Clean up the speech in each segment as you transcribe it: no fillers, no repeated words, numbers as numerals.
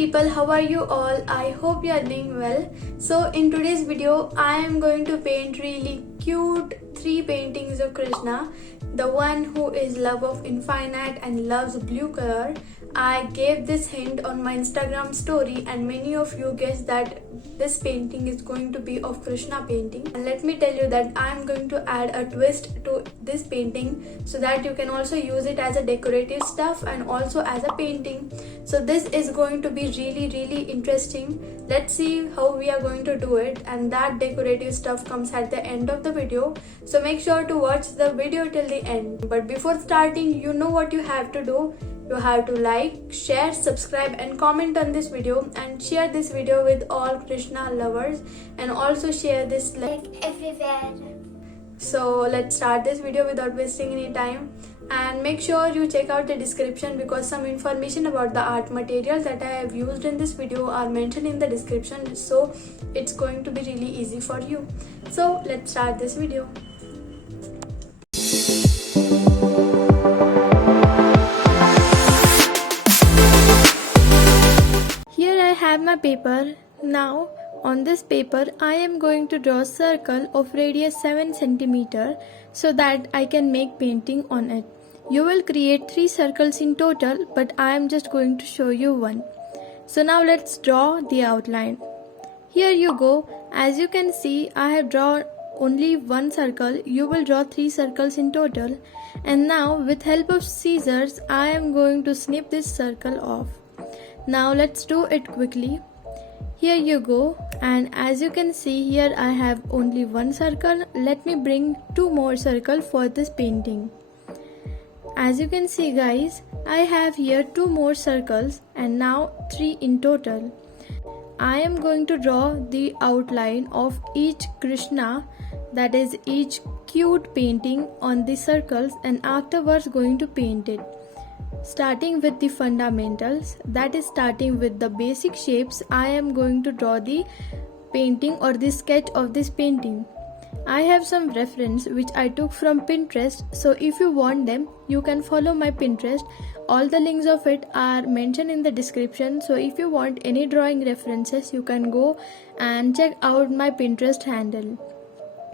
people, how are you all? I hope you are doing well. So in today's video I am going to paint really cute 3 paintings of Krishna, the one who is love of infinite and loves blue color. I gave this hint on my Instagram story and many of you guessed that this painting is going to be of Krishna painting, and let me tell you that I am going to add a twist to this painting so that you can also use it as a decorative stuff and also as a painting. So this is going to be really interesting. Let's see how we are going to do it, and that decorative stuff comes at the end of the video, so make sure to watch the video till the end. But before starting, you know what you have to do. You have to like, share, subscribe and comment on this video, and share this video with all Krishna lovers, and also share this like everywhere. So let's start this video without wasting any time, and make sure you check out the description because some information about the art materials that I have used in this video are mentioned in the description, so it's going to be really easy for you. So let's start this video. I have my paper. Now on this paper I am going to draw a circle of radius 7 cm so that I can make painting on it. You will create 3 circles in total, but I am just going to show you one. So now let's draw the outline. Here you go. As you can see, I have drawn only one circle. You will draw 3 circles in total, and now with help of scissors I am going to snip this circle off. Now let's do it quickly. Here you go, and as you can see here I have only one circle. Let me bring 2 more circles for this painting. As you can see guys, I have here 2 more circles and now 3 in total. I am going to draw the outline of each Krishna, that is each cute painting on the circles, and afterwards going to paint it. Starting with the fundamentals, that is starting with the basic shapes, I am going to draw the painting or the sketch of this painting. I have some reference which I took from Pinterest, so if you want them you can follow my Pinterest. All the links of it are mentioned in the description, so if you want any drawing references you can go and check out my Pinterest handle.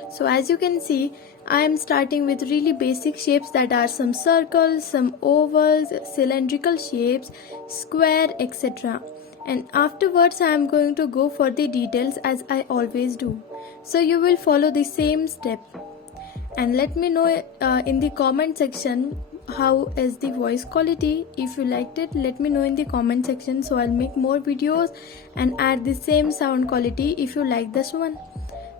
So as you can see, I am starting with really basic shapes that are some circles, some ovals, cylindrical shapes, square, etc. And afterwards I am going to go for the details as I always do. So you will follow the same step. And let me know in the comment section how is the voice quality. If you liked it, let me know in the comment section, so I'll make more videos and add the same sound quality if you like this one.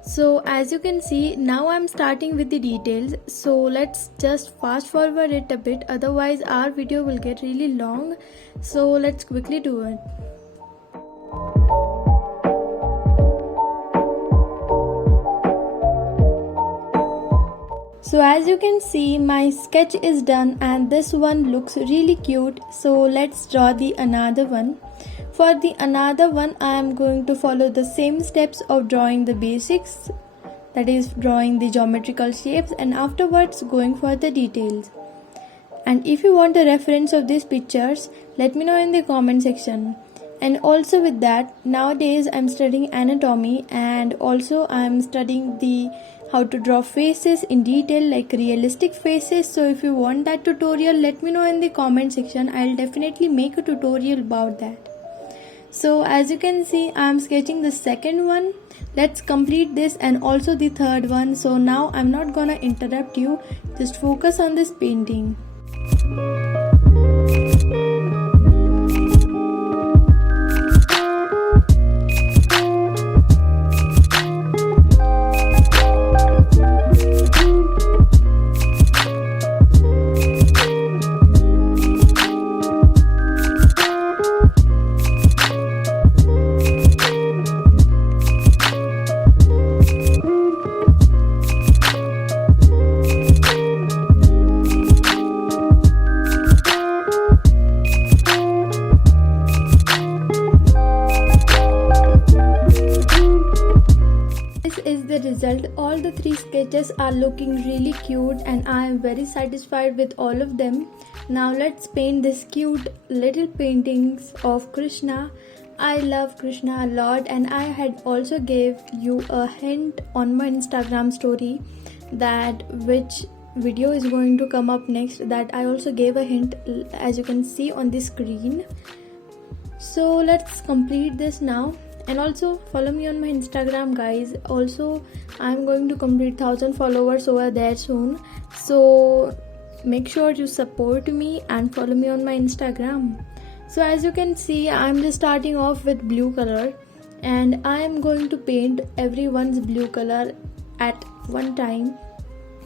So as you can see, now I'm starting with the details, so let's just fast forward it a bit, otherwise our video will get really long. So let's quickly do it. So as you can see, my sketch is done and this one looks really cute, so let's draw the another one. For the another one, I am going to follow the same steps of drawing the basics, that is drawing the geometrical shapes, and afterwards going for the details. And if you want a reference of these pictures, let me know in the comment section. And also with that, nowadays I am studying anatomy, and also I am studying the how to draw faces in detail, like realistic faces. So if you want that tutorial, let me know in the comment section. I'll definitely make a tutorial about that. So as you can see, I am sketching the second one. Let's complete this and also the third one. So now I'm not gonna interrupt you, just focus on this painting. Result, all the 3 sketches are looking really cute and I am very satisfied with all of them. Now let's paint these cute little paintings of Krishna. I love Krishna a lot, and I had also gave you a hint on my Instagram story that which video is going to come up next. That I also gave a hint, as you can see on the screen. So let's complete this now, and also follow me on my Instagram, guys. Also, I'm going to complete 1000 followers over there soon, so make sure you support me and follow me on my Instagram. So as you can see, I'm just starting off with blue color, and I am going to paint everyone's blue color at one time,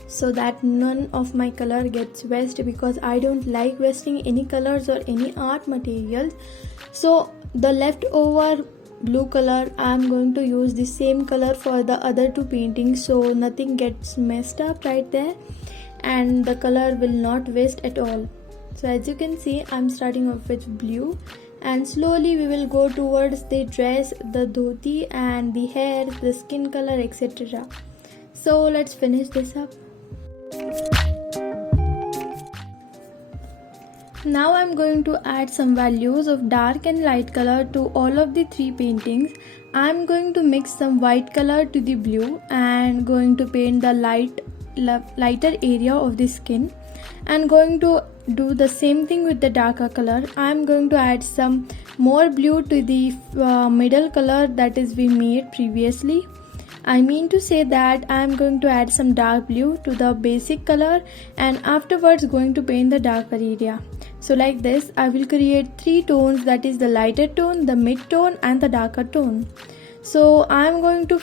so that none of my color gets wasted, because I don't like wasting any colors or any art materials. So the leftover blue color, I'm going to use the same color for the other two paintings, so nothing gets messed up right there and the color will not waste at all. So as you can see, I'm starting off with blue, and slowly we will go towards the dress, the dhoti and the hair, the skin color, etc. So let's finish this up. Now I'm going to add some values of dark and light color to all of the three paintings. I'm going to mix some white color to the blue and going to paint the lighter area of the skin, and going to do the same thing with the darker color. I'm going to add some more blue to the middle color that is we made previously. I mean to say that I am going to add some dark blue to the basic color, and afterwards going to paint the darker area. So like this, I will create three tones, that is the lighter tone, the mid tone and the darker tone. So I am going to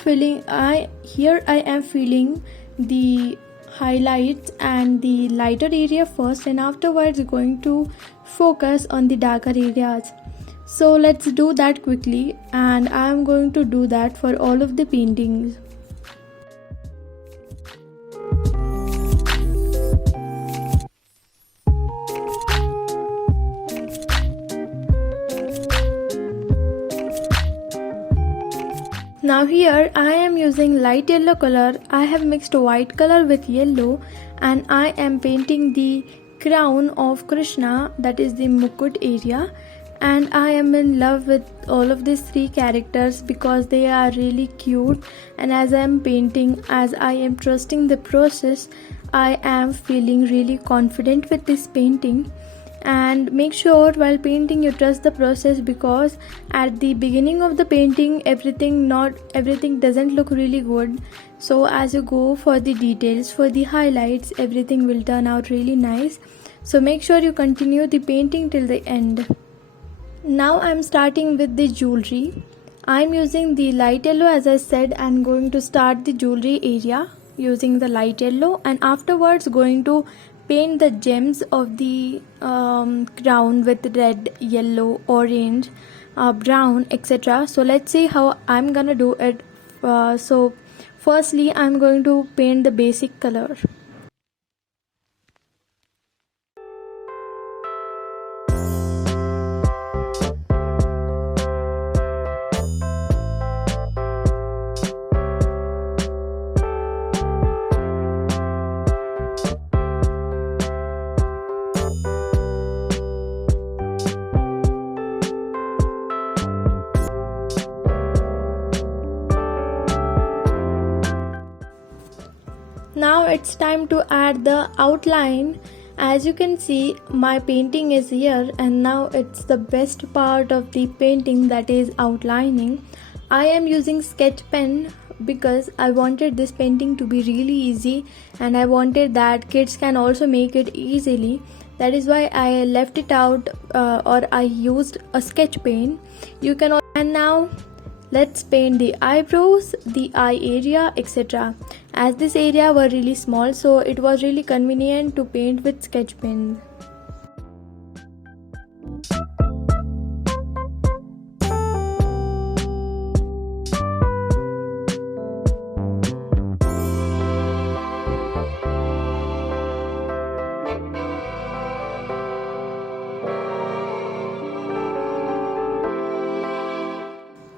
here I am filling the highlights and the lighter area first, and afterwards going to focus on the darker areas. So let's do that quickly, and I am going to do that for all of the paintings. Now here I am using light yellow color. I have mixed white color with yellow, and I am painting the crown of Krishna, that is the mukut area. And I am in love with all of these three characters because they are really cute, and as I am painting, as I am trusting the process, I am feeling really confident with this painting. And make sure while painting you trust the process, because at the beginning of the painting everything doesn't look really good. So as you go for the details, for the highlights, everything will turn out really nice. So make sure you continue the painting till the end. Now I'm starting with the jewelry. I'm using the light yellow, as I said, and going to start the jewelry area using the light yellow, and afterwards going to paint the gems of the crown with red, yellow, orange, brown, etc. So let's see how I'm gonna do it. So firstly I'm going to paint the basic color. Now it's time to add the outline. As you can see, my painting is here, and now it's the best part of the painting, that is outlining. I am using sketch pen because I wanted this painting to be really easy, and I wanted that kids can also make it easily. That is why I left it out, or I used a sketch pen. And now let's paint the eyebrows, the eye area, etc. As this area were really small, so it was really convenient to paint with sketch pen.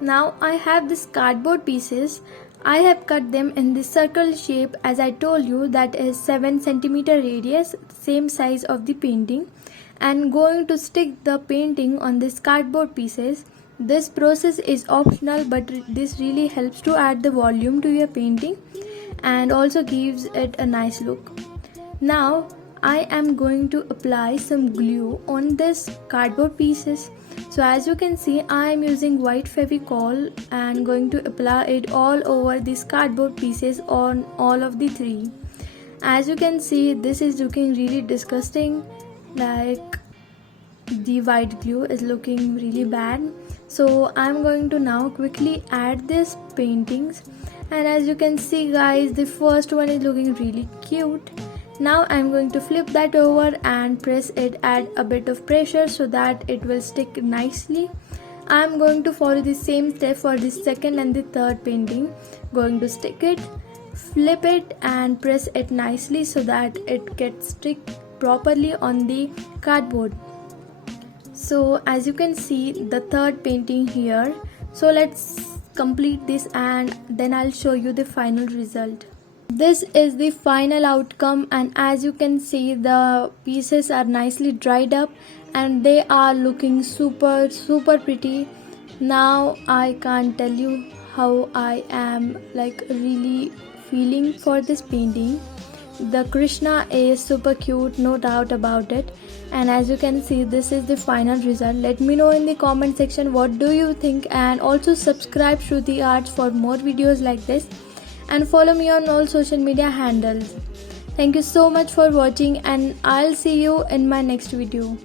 Now I have these cardboard pieces. I have cut them in this circle shape, as I told you, that is 7 centimeter radius, same size of the painting, and going to stick the painting on these cardboard pieces. This process is optional, but this really helps to add the volume to your painting and also gives it a nice look. Now I am going to apply some glue on this cardboard pieces. So as you can see, I am using white Fevicol and going to apply it all over these cardboard pieces on all of the three. As you can see, this is looking really disgusting, like the white glue is looking really bad. So I'm going to now quickly add these paintings, and as you can see guys, the first one is looking really cute. Now I'm going to flip that over and press it, add a bit of pressure so that it will stick nicely. I'm going to follow the same step for the second and the third painting. Going to stick it, flip it and press it nicely so that it gets stick properly on the cardboard. So as you can see, the third painting here. So let's complete this and then I'll show you the final result. This is the final outcome, and as you can see, the pieces are nicely dried up and they are looking super pretty. Now I can't tell you how I am like really feeling for this painting. The Krishna is super cute, no doubt about it. And as you can see, this is the final result. Let me know in the comment section what do you think, and also subscribe Shruti Arts for more videos like this, and follow me on all social media handles. Thank you so much for watching, and I'll see you in my next video.